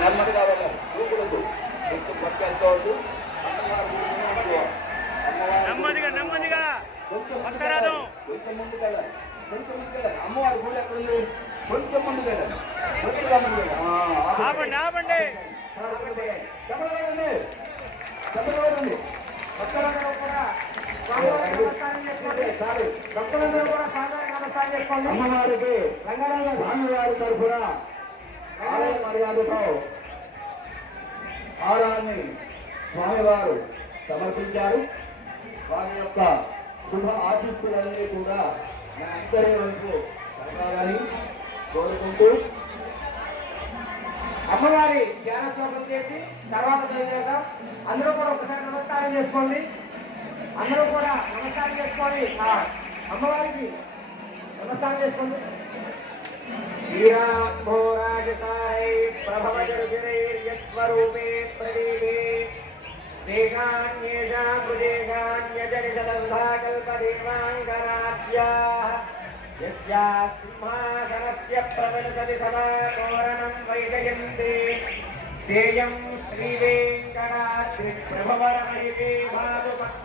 నెమ్మదిగా వెళ్ళాలి దూకుడదు ఎక్కువ పట్టుకెళ్ళవద్దు నెమ్మదిగా నెమ్మదిగా ఉత్తరాదం. కొంచెం ముందుకు వెళ్ళాలి కొంచెం ముందుకు వెళ్ళాలి అమ్మవారి గుడి ఎక్కడ ఉంది కొంచెం ముందుకు వెళ్ళాలి కొద్దిగా ముందుకు వెళ్ళాలి ఆపండి. ఆపండి చెప్పండి చెప్పండి పక్కన కూడా స్వామివారికి నమస్కారం చేసుకోండి సారీ భక్తులందరూ కూడా స్వామివారికి నమస్కారం చేసుకోండి. అమ్మవారికి రంగారావు స్వామివారి తరఫున ఆలయ మర్యాదతో ఆరాన్ని స్వామివారు సమర్పించారు. వారి యొక్క శుభ ఆశీస్సులన్నీ కూడా నా అందరి వైపు జరగాలని కోరుకుంటూ అమ్మవారి ధ్యాన చేసి తర్వాత అందరూ కూడా ఒకసారి నమస్కారం చేసుకోండి. అందరూ కూడా నమస్కారం చేసుకోండి అమ్మవారికి నమస్కారం చేసుకోండి वीराम्भोराजसारै प्रभवजर्जरैर्यस्वरूपे प्रदीपे देशान्येषामृदेशान्यजनितबन्धाकल्पदेवाङ्गराज्याः यस्या सिंहासनस्य प्रविलसति सदा तोरणं वैदयन्ते सेयं श्रीवेङ्कटाद्रिप्रभवरमयिवे भागुपत्